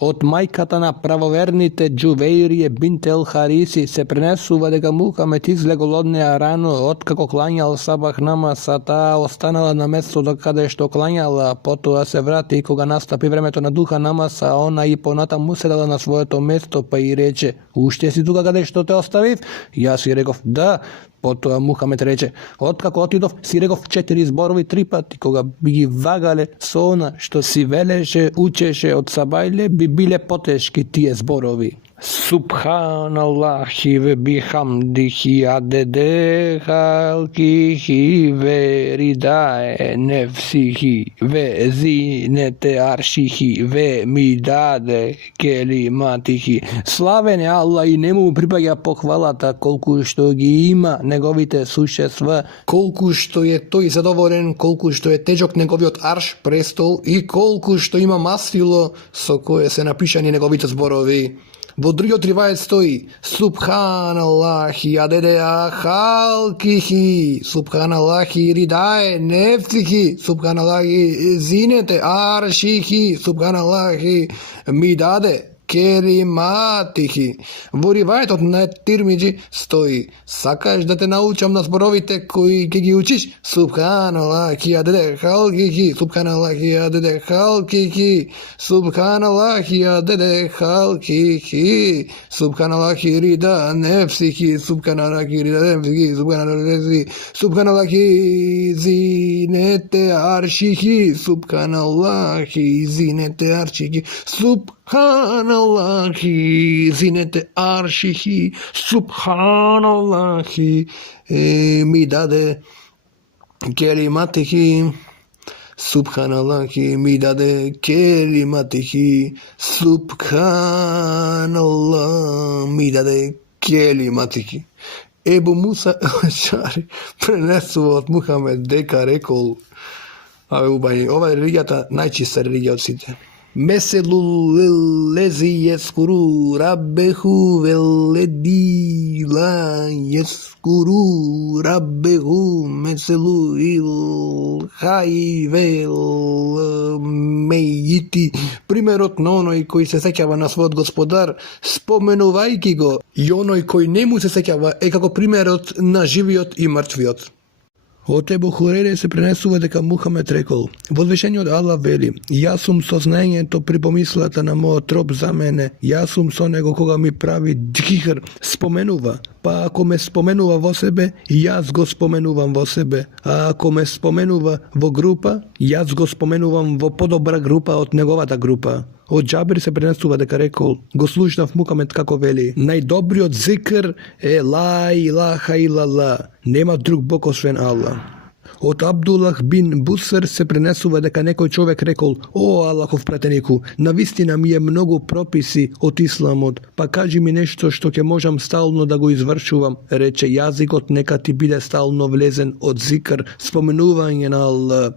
Od majkata na pravovernite Džuveirije bint el Harisi se prenesuva дека Muhamed izlego lodnea rano, otkako klanjal sabah namasa, ta ostanala na mesto do kade što klanjala, potom se vrati i koga nastapi vremето na duha namasa, ona i ponata mu sedala na svoje mesto pa i reče, ušte si tuga kade što te ostaviv? Ja si rekov, da. Potom Muhamed reče, otkako otidov si rekov 4 zborovi 3 pati, koga bi gi vagale sona što si veleše, učeše od sabajle, bi bile poteški tije zborovi. Subhanallahi ve bihamdihi adede halkihi ve ridae nefsihi ve zinete aršihi ve midade kelimatihi. Slaven je Allah i nemu pripada pohvalata koliko što gi ima negovite sušestva, koliko što je to i zadovoljen, koliko što je težok negovi od arš prestol i koliko što ima masilo so koje se napišani negovite zborovi. Vo drugoj rivajet stoji Subhanallahi adedea halkihi, Subhanallahi ridae nefsihi, Subhanallahi zinete aršihi, Subhanallahi midade kelimatihi. Vo rivajet od Tirmidži stoji sakaš da te naučam na zborovite koji gi učiš Subhanallahi adede halkihi, Subhanallahi adede halkihi, Subhanallahi adede halkihi, Subhanallahi rida nefsihi, Subhanallahi rida nefsihi, Subhanallahi zinete aršihi, Subhanallahi zinete aršihi, Subhanallahi zinete aršihi, Subhanallahi midade kelimatihi, Subhanallahi midade kelimatihi, Subhanallah midade kelimatihi. Ebu Musa el-Ašari prenesu od Muhammed deka rekol, ova je religijata najčista religija od svite. Meselu lezi jeskuru rabbehu veledi la jeskuru rabbehu meselu il haji vel mejiti. Primjerot na onoj koji se sekjava na svoj gospodar, spomenuvajki go, i onoj koji nemu se sekjava kako primjerot na živiot i mrtviot. Od Ebu Hurere se prenesuva дека Muhammed rekol, Возвишение od Allah veli, ja sum сознание to pripomislata na moj trop za mene, ja sum so nego koga mi pravi džihr, spomenuva, pa ako me spomenuva vo sebe, jaz go spomenuvam vo sebe, a ako me spomenuva vo grupa, jaz go spomenuvam vo podobra grupa od negovata grupa. Od Džabir se prenesuva дека rekol, go slušnav Muhammed kako veli, najdobri od zikr je la ilaha illallah, nema drug bog osven Allah. Od Abdullah bin Busr se prenesuva дека nekoj čovjek rekol, o Allahov prateniku, navistina mi je mnogo propisi od islamot, pa kaži mi nešto što ke možem stalno da go izvršuvam, reče jazikot neka ti bide stalno vlezen od zikr, spomenuvanje na Allah.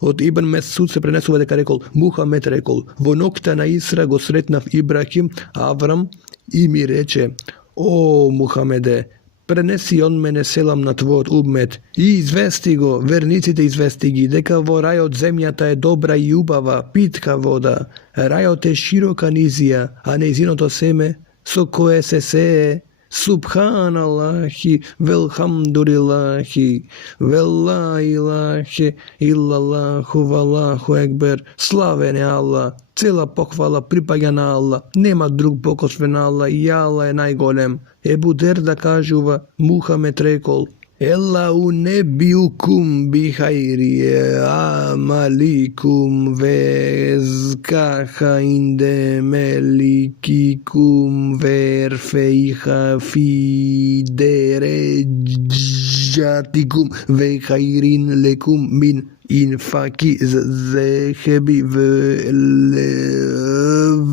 Od Ibn Mesud se prenesuva дека rekol, Muhammed rekol, vo nokta na Isra go sretnav Ibrahim, Avram, i mi reče, o Muhammede, prenesi on mene selam na tvoj umet i izvesti go, vernicite izvesti gi, дека во рајот земјата е добра и убава, питка вода, рајот е широка низија, а нејзиното семе со кое се сее, Subhanallahi velhamdulillahi vela ilahe illallahu vallahu ekber. Slaven je Allah, cela pohvala pripada na Allah, nema drug bog osven Allah i Allah je najgolem. Ebu Derda kažuva, Muhammed rekol, Ella unebbiukum bihayri amalikum vezkaha inde melikikum verfeiha fi derejatikum ve khairin lekum min infaki zehebi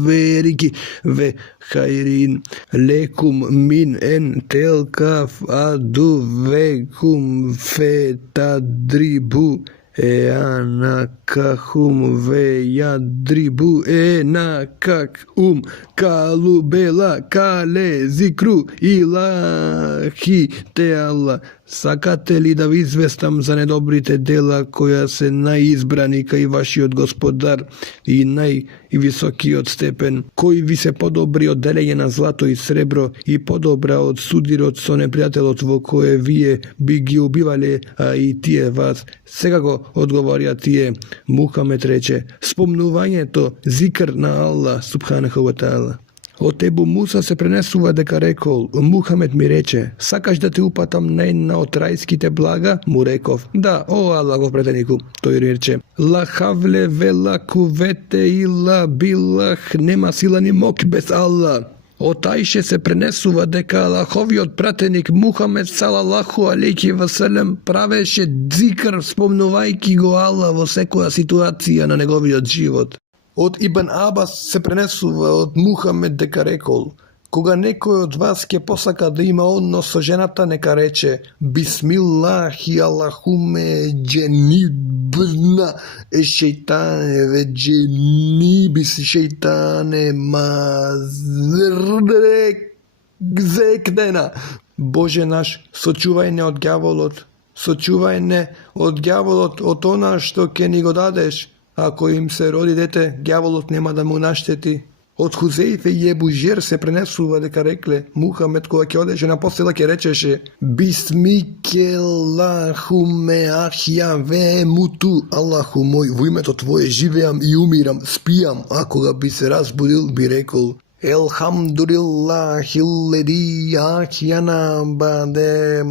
veriki ve khairin lekum min en telkaf aduvekum fetadribu Eanakahum ve yadribu enakak kalubela kale zikru ilahi te Allah. Sakate li da vi izvestam za nedobrite dela koja se najizbranika i vaši od gospodar i najvisoki od stepen, koji vi se podobri od deljenja na zlato i srebro i podobra od sudirot so neprijateljotvo koje vije bi gi ubivali, a i tije vas. Sekako odgovorja tije, Muhammed reče, spomnuvanje to zikr na Allah subhanahu wa ta'ala. Od tebu Musa se prenesuva deka rekol, Muhammed mi reče, sakaš da te upatam na od rajskite blaga? Mu rekov, da, o Allahov preteniku, to i reče, la havle vela kuvete illa billah, nema sila ni mok bez Allah. Otajše se prenesuva deka Allahovi od pratenik Muhammed sallallahu alejhi wasallam praveše zikr spomnuvajki go Allah vo sekoja situacija na njegovi od život. Od Ibn Abbas se prenesuva od Muhammed deka rekol, koga nekoj od vas ke posaka da ima odnos sa ženata, neka reče Bismillahi Allahume dženibna šeitane ve dženibis šeitane mazrekdena. Bože naš, sočuvaj ne od djavolot, sočuvaj ne od djavolot od ona što ke ni go dadeš. Ako im se rodi dete, djavolot nema da mu našteti. Od Huzeife i Ebu Žer se prenesuva deka rekle, Muhammed koga ke odeše na postela ke rečeše Bismike Allahume ahja ve mutu, Allahu moj, u ime to tvoje živijam i umiram, spijam. Ako ga bi se razbudil, bi rekol Elhamdulillahi ledi ahjana bade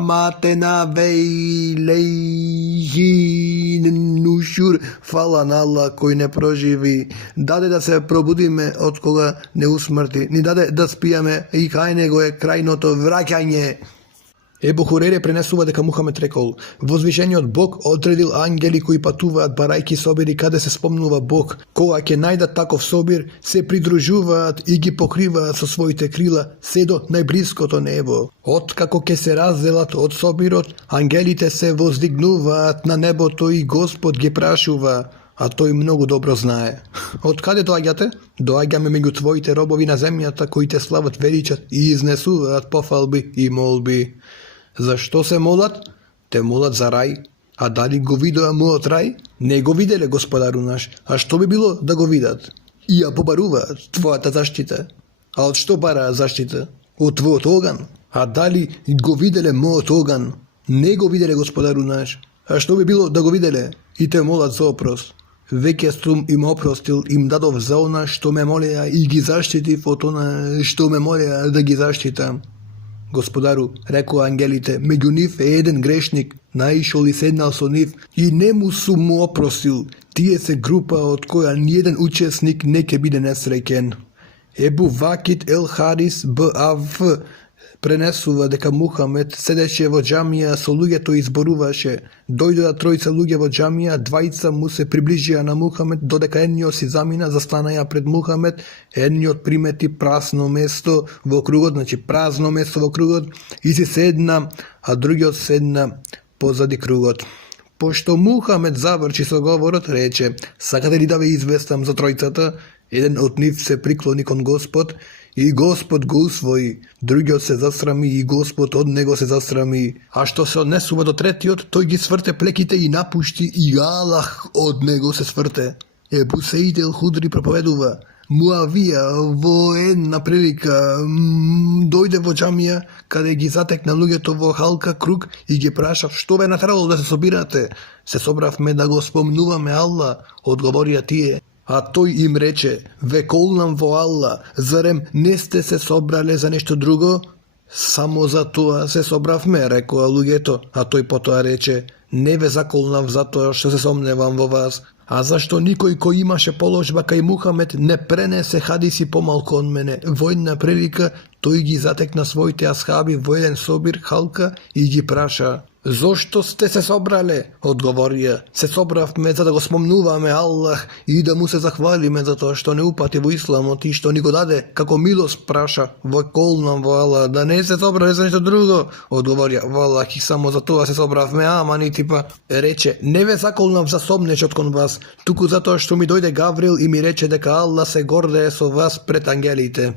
matena vejlejhi nušur. Hvala na Allah koji ne proživi, dade da se probudime od koga ne usmrti, ni dade da spijame i kaj nego je krajnoto vraćanje. Ebu Hurere prenesuva deka Muhammed rekol, vozvišenje od Bog odredil angeli koji patuvat barajki sobiri kada se spomnuva Bog, koga ke najda takov sobir, se pridružuvat i gi pokriva sa svojite krila, se do najblisko to nebo. Od kako ke se razdelat od sobirot, angelite se vozdignuvat na nebo, to i Gospod ge prašuva, a to i mnogo dobro znaje. Od kade doagjate? Doagjame među tvojite robovi na zemljata koji te slavat veličat i iznesuvat pofalbi i molbi. Zašto se molat? Te molat za raj. A da li go vidio molat raj? Ne go videle, gospodaru naš. A što bi bilo da go vidat? I ja pobaruva tvoja ta zaštita. A od što bara zaštita? Od tvojot ogan. A da li go videle mojot ogan? Ne go videle, gospodaru naš. A što bi bilo da go videle? I te molat za oprost. Veke sam im oprostil, im dadov za ona što me molja i gi zaštitiv od ona što me molja da gi zaštitam. Gospodaru, rekao angelite, među njih je jedan grešnik, naišao li sednal so njih i nemu su mu oprostil, tije se grupa od koja nijedan učesnik neke bide nesreken. Ebu Vakit el Haris b.a.v. prenesuva deka Muhammed sedeće vo džamija so luge to izboruvaše. Dojde da trojica luge vo džamija, dvajica mu se približija na Muhammed, dodeka ennio si zamina zastanaja pred Muhammed, ennio primeti prazno mesto v okrugod, znači prazno mesto v okrugod, i si sedna, a drugi od sedna pozadi krugod. Pošto Muhammed završi so govorot, reče, sakate li da ve izvestam za trojicata? Jedan od njih se prikloni kon Gospod, i Gospod go usvoji, drugi od se zasrami i Gospod od nego se zasrami. A što se odnesuva do tretiot, toj gi svrte plekite i napušti i Allah od nego se svrte. Ebu Seid el Hudri propoveduva, Muavija, vojenna prilika, dojde vo džamija, kada gi zatekna lugetovo halka krug i gi praša, što ve natralo da se sobirate? Se sobravme da go spomnuvame Allah, odgovorija tije. A toj im reče, vekol nam vo Allah, zarem neste se sobrale za nešto drugo? Samo za to se sobravme, rekao lugeto, a toj potoa reče, ne ve zakol nam zato što se somnevam vo vas. A zašto nikoj ko imaše položba kaj Muhammed ne prenese hadisi pomal kon mene, vojna prilika, Той ги затекна своите асхаби во еден собир халка и ги праша: "Зошто сте се собрале?" Одговорија: "Се собравме за да го спомнуваме Аллах и да му се захвалиме за тоа што не упати во исламот и што ни го даде како милост." Праша: "Во колнам во Аллах, да не се собрале за ништо друго?" Одговорија: "Во Аллах, и само за тоа се собравме, амани типа." Рече: "Не ве заколнав за сомнечот кон вас, туку затоа што ми дојде Гаврил и ми рече дека Аллах се гордее со вас пред ангелите."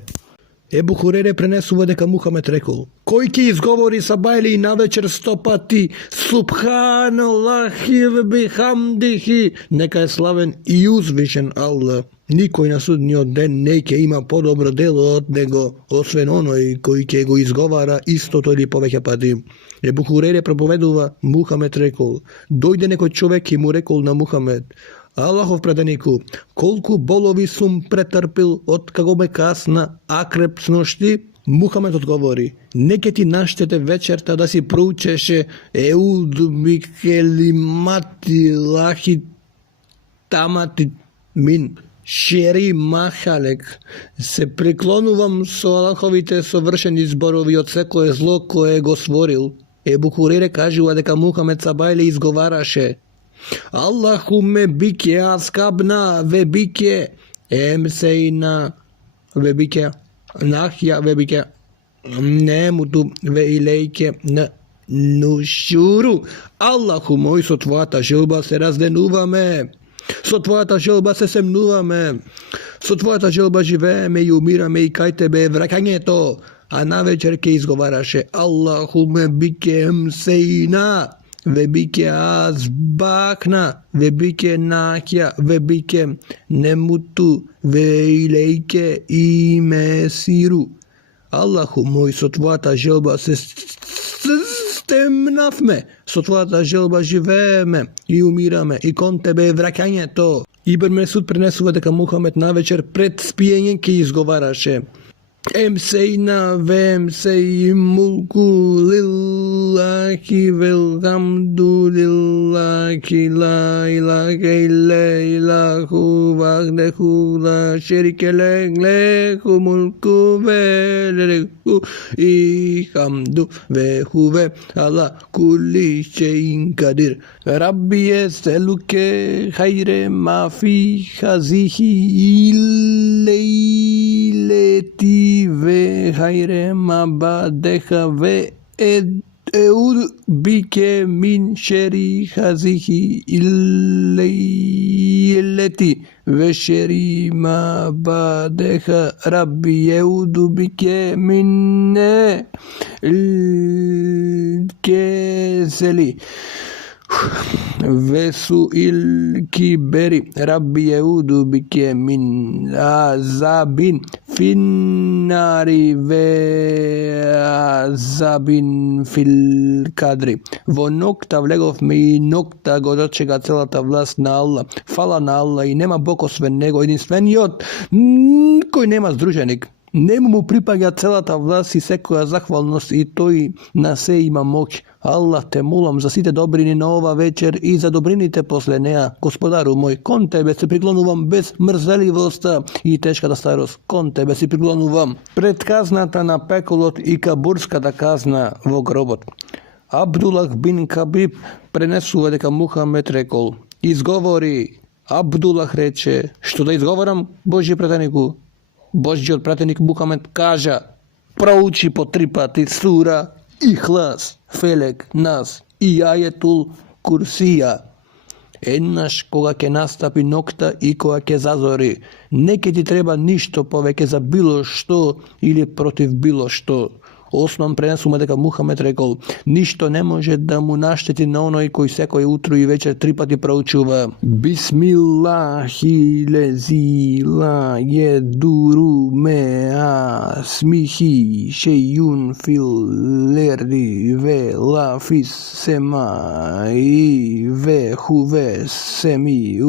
Ебу Хурере пренесува дека Мухамед рекол: "Кој ќе изговори сабајли навечер 100 пати Субханаллахи ве бихамдихи, нека е славен и узвишен Аллах. Никој на судниот ден не ќе има подобро дело од него, освен оној кој ќе го изговара истото или повеќе пати." Ебу Хурере проповедува: Мухамед рекол: "Дојде некој човек и му рекол на Мухамед: Аллахов пратенику, колку болови сум претрпил од како ме касна акреп с ношти?" Мухамед одговори: "Не ќе ти наштете вечерта да си проучеше еуду би келимати лахи тамати мин шери махалек. Се преклонувам со Аллаховите совршени зборови од секое зло кое го створил." Ебу Хурере кажува дека Мухамед сабајле изговараше: "Аллахуме бике аскабна ве бике емсейна ве бике нахја ве бике немуту ве илейке нушуру." Аллаху мој, со твојата желба се разденуваме, со твојата желба се семнуваме, со твојата желба живееме и умираме и кај тебе е враќањето. А навечер ке изговараше: "Аллахуме бике емсейна ве бике азбакна ве бике нахја ве бике немуту ве илейке и месиру." Аллаху мој, со твојата желба се стемнавме, со твојата желба живееме и умираме и кон тебе е враќањето. Ибн Месуд пренесува дека Мухамед навечер пред спиење ке изговараше: "Емсейна ве емсей мулку лиллахи велхамду лиллахи ла илаха илля илаху вахдеху ла шерике леху мулку ве леху и хамду ве хуве ала кулли шейин кадир. Рабби ес'елуке хайре ма фи хазихи илейлети ve hayre ma ba'deha ve eud bike min sheri hazihi illeti ve sheri ma ba'deha rabbi eud bike min keseli vesu il kiberi rabbi eudu bike min azabin finnari ve azabin fil kadri." Во нокта влеговме и нокта го дочека целата власт на Аллах. Фала на Аллах и нема Бог освен него, единствениот, кој нема здруженик. Нему му припаѓа целата власт и секоја захвалност и тој на се има моќ. Аллах, те молам за сите добрини на ова вечер и за добрините после неа. Господару мој, кон тебе се приклонувам без мрзеливоста и тешката старост. Кон тебе се приклонувам пред казната на пеколот и кабурската казна во гробот. Абдулах бин Кабиб пренесува дека Мухамед рекол: "Изговори." Абдулах рече: "Што да изговорам, Божји пратенику?" Божјиот пратеник Мухамед кажа: "Проучи по 3 пати сура Ихлас, Фелек, Нас и Ајетул Курсија. Еднаш кога ќе настапи нокта и кога ќе зазори, не ќе ти треба ништо повеќе за било што или против било што." Основно пренесуваме дека Мухамед рекол: "Ништо не може да му наштети на оној кој секој утро и вечер 3 пати проучува Бисмиллахи лези ла едуру меа смихи шејун фил лерди ве ла фис семаи ве хуве семи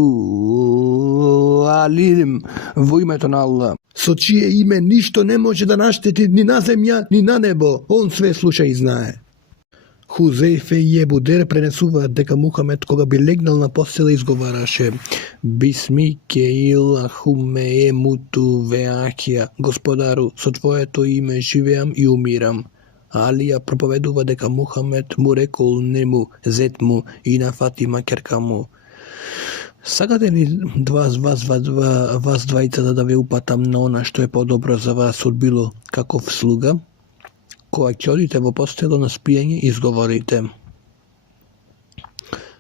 алим." Во името на Аллах, со чие име ништо не може да наштети ни на земја, ни на небо. Он све слуша и знае. Huzeife je Buder prenесува дека Мухамед кога би легнал на постела изговараше Бисмике Илахуме емуту веахија, Господару, со твоето име живеам и умирам. Алија проповедува дека Мухамед му рекол нему, зет му и на Фатима керка му. Сакате ли вас двајцата да ве упатам на она што е подобро за вас од било каков слуга? Кога ќе одите во постело на спиење, изговорите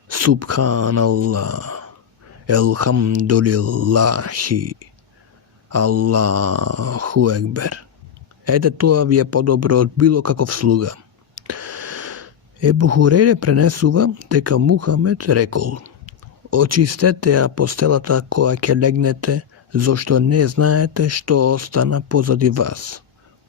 Субханаллах, Елхамдулиллахи, Аллаху екбер. Ете тоа ви е подобро од било каков слуга. Ебу Хурейре пренесува дека Мухамед рекол Очистете ја постелата кога ќе легнете, зашто не знаете што остана позади вас.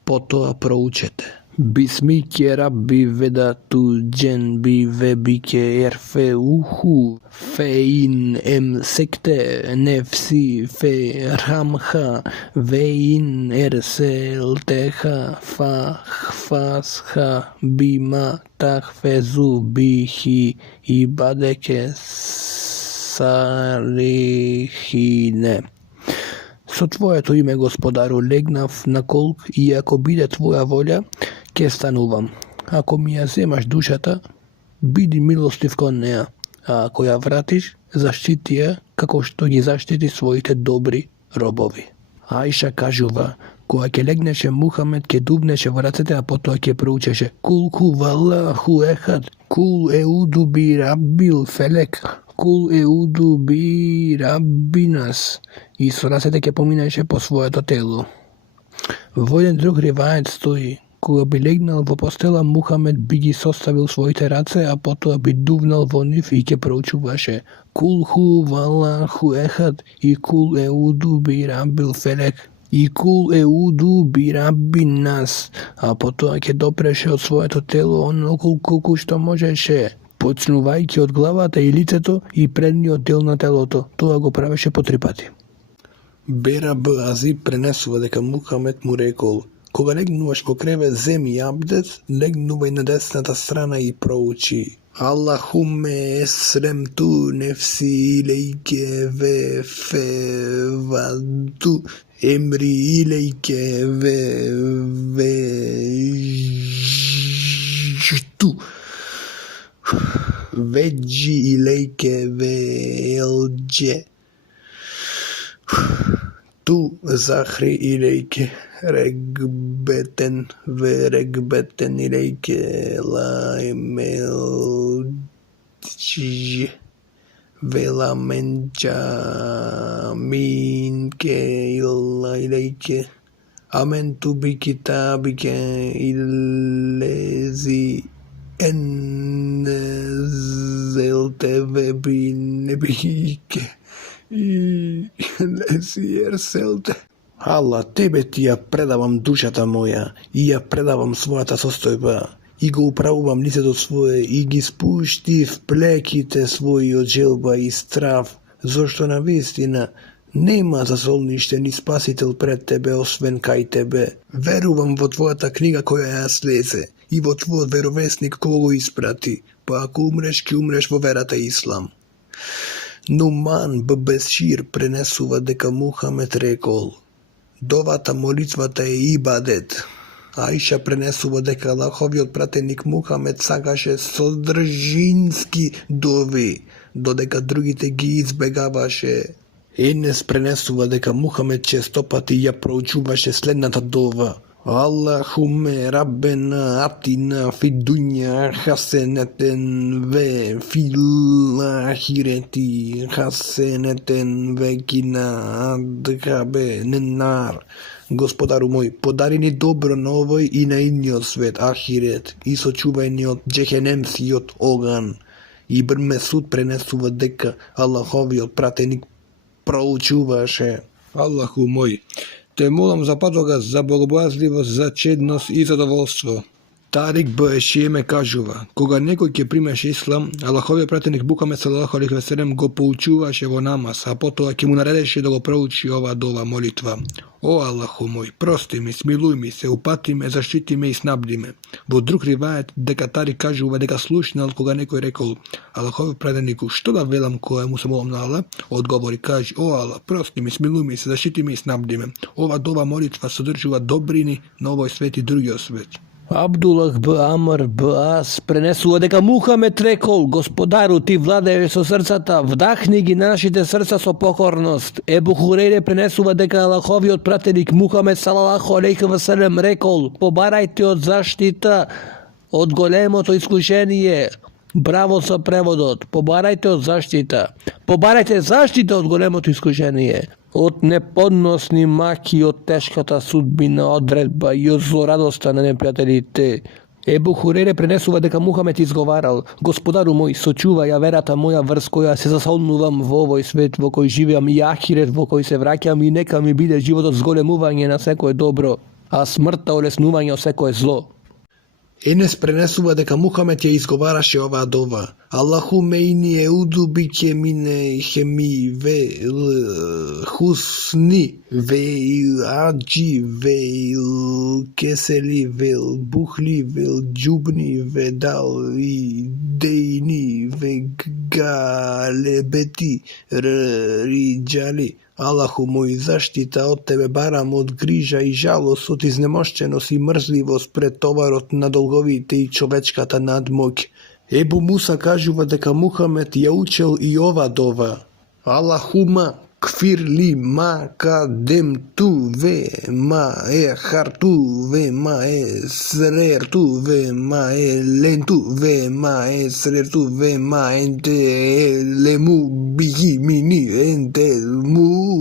Потоа проучете. Бисмике Рабби ведату дженби вебике ерфеуху феин емсекте нефси ферамха веин ерселтеха фахфасха бима тахфезу бихи ибадеке салихине. Со твоето име, Господару, легнав на колк и ако биде твоја волја, ке станувам. Ако ми ја земаш душата, биди милостив кон неа, а ако ја вратиш, заштити ја како што ги заштити своите добри робови. Аиша кажува, кога ќе легнеше Мухамед, ќе дубнеше во рацете, а потоа ќе проучеше Кул хуваллаху ехад, кул еуду би раббил фелек, кул еуду би раббинас, и со рацете ќе поминеше по своето тело. Во еден друг ривајет стои, кога би легнал во постела, Мухамед би ги составил своите раце, а потоа би дувнал во нив и ќе проучуваше Кул хуваллаху ехад и кул еуду би раббил фелек и кул еуду би раббин нас, а потоа ќе допреше од своето тело онолку што можеше, почнувајќи од главата и лицето и предниот дел на телото. Тоа го правеше по 3 пати. Бера Б. Азиб пренесува дека Мухамед му рекол кога легнуваш во кревет, земи абдет, легнувај на десната страна и проучи Аллахуме есремту нефси илейке ве феваду емри илейке ве жту Veđi ilejke velđe Tu zahri ilejke regbeten ve regbeten ilejke la emelđe Vela menđa minke illa ilejke Amentu bi kitabike illezi Enzelte bi nebike i lezierselte. Алла, тебе ти ја предавам душата моја и ја предавам својата состојба и го управувам лицето свое и ги спуштив плеките своји од желба и страв, зашто на вистина нема засолниште ни спасител пред тебе освен кај тебе. Верувам во твојата книга која ја слезе и во твојот веровесник кој го испрати, па ако умреш, ќе умреш во верата Ислам. Нуман Б. Бешир пренесува дека Мухамед рекол Довата молитвата е ибадет. Аиша пренесува дека Аллаховиот пратеник Мухамед сакаше содржински дови, додека другите ги избегаваше. Енес пренесува дека Мухамед честопати ја проучуваше следната дова Аллахуме раббена атина фи дуња хасенетен ве фил ахирети хасенетен ве кина адхабе ненар. Господару мој, подари ни добро на овој и на идниот свет, ахирет, и сочувај ни од джехенемсиот оган. Ибн Месуд пренесува дека Аллаховиот пратеник проучуваше Аллаху мој, те молам за падога, за богобојазливост, за чедност и задоволство. Тарик Б. Ешиеме кажува, кога некој ќе примеше Ислам, Аллаховиот пратеник Мухамед салалаху алейхи ве селем го поучуваше во намаз, а потоа ќе му наредеше да го проучи оваа дова молитва. О Аллаху мой, прости ми, смилуй ми се, упати ме, заштити ме и снабди ме. Во друг ривајет дека тари кажува дека слушнал кога некој рекол: Аллахов праденику, што да велам кога му се молам на Аллах? Одговори, кажи: О Аллах, прости ми, смилуй ми се, заштити ме и снабди ме. Ова дова молитва содржува добрини на овој свет и другиот свет. Абдулах б. Амр б. Ас пренесува дека Мухамед рекол: Господару, ти владееш со срцата, вдахни ги нашите срца со покорност. Ебу Хурейре пренесува дека Аллаховиот пратеник Мухамед салалаху алейхи ва селем рекол: Побарајте од заштита од големото искушение. Браво со преводот. Побарајте од заштита. Побарајте заштита од големото искушение. Од неподносни маки, од тешката судбина, одредба и од злорадоста на непријателите. Ебу Хурейре пренесува дека Мухамед изговарал: Господару мој, сочувај ја верата моја врз која се засолнувам во овој свет во кој живеам и ахирет во кој се враќам, и нека ми биде животот зголемување на секое добро, а смртта олеснување од секое зло. Енес пренесува дека Мухамед ја изговараше оваа дова: Аллаху мейни еуду бике мине хеми ве хусни ве аджи ве кесели ве бухли ве джубни ве дал и дейни ве галебети риджали. Аллаху мој, заштита од тебе барам од грижа и жалост, од изнемоштеност и мрзливост пред товарот на долговите и човечката надмоќ. Ебу Муса кажува дека Мухамед ја учел и ова дова: Аллахума кфир ли ма кадем ту ве ма харту ве ма срерту ве ма ленту ве ма срерту ве ма енте лему бихи мини енте му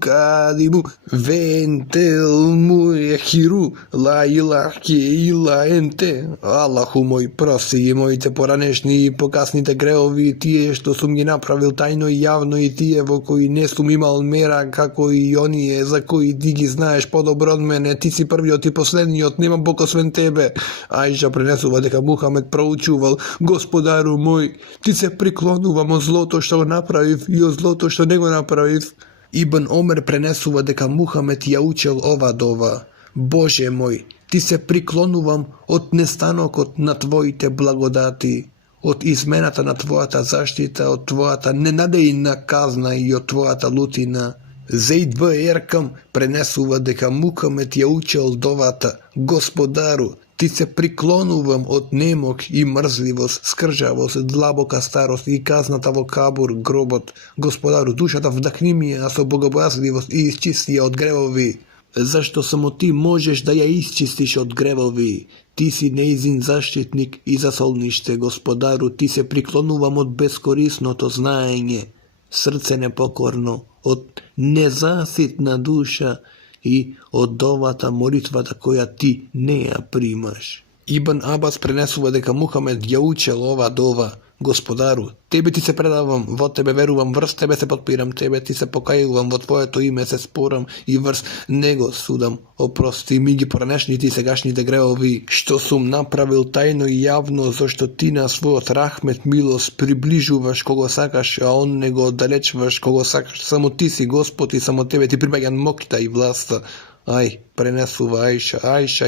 кадиму ве енте му хиру ла илахи ила енте. Аллаху мој, прости ги моите поранешни и покасните греови, тие што сум ги направил тајно и јавно, и тие во кои не сум имал мера, како и оние за кои ти ги знаеш подобро од мене. Ти си првиот и последниот, нема Бог освен тебе. Аиша пренесува дека Мухамед проучувал: Господару мој, ти се приклонувам од злото што го направив и од злото што не го направив. Ибн Омер пренесува дека Мухамед ја учел ова дова: Боже мој, ти се приклонувам од нестанокот на твоите благодати, од измената на твојата заштита, од твојата ненадејна казна и од твојата лутина. Зейд б. Еркам пренесува дека Мухамед ја учел довата: Господару, ти се приклонувам од немок и мрзливост, скржавост, длабока старост и казната во кабур, гробот. Господару, душата вдахни ми ја со богобојазливост и исчисти ја од гревови. Зашто само ти можеш да ја исчистиш од гревови. Ти си неизин заштитник и засолниште. Господару, ти се приклонувам од бескорисното знаење, срце непокорно, од незаситна душа и од довата молитвата која ти не ја примаш. Ибн Абас пренесува дека Мухамед ја учел ова дова: Господару, тебе ти се предавам, во тебе верувам, врз тебе се подпирам, тебе ти се покајувам, во твоето име се спорам и врз него судам. Опрости ми ги поранешните и сегашните греови, што сум направил тајно и јавно, зашто ти на својот рахмет милост приближуваш кого сакаш, а он не го оддалечуваш кого сакаш. Само ти си Господ и само тебе ти прибаѓа моќта и власта. Ај, пренесува Аиша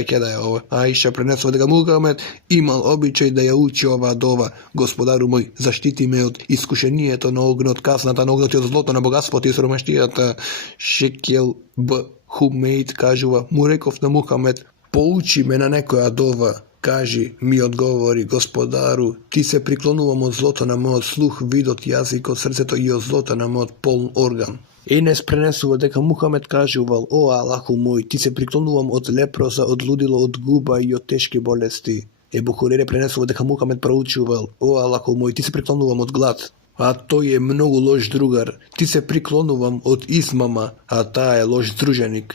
ќе да ја ова. Аиша пренесува дека Мухамед имал обичај да ја учи ова дова: Господару мој, заштити ме од искушението на огнот, казната на огнот и од злото, на богатството и сромаштијата. Шекел б. Хумейд кажува: му реков на Мухамед: поучи ме на некоја дова. Кажи, ми одговори: Господару, ти се приклонувам од злото на мојот слух, видот, јазикот, срцето и од злото на мојот полн орган. Енес пренесува дека Мухамед кажувал: О Аллаху мој, ти се приклонувам од лепроза, од лудило, од губа и од тешки болести. Ебу Хурейре пренесува дека Мухамед проучувал: О Аллаху мој, ти се приклонувам од глад, а тој е многу лош другар. Ти се приклонувам од измама, а таа е лош друженик.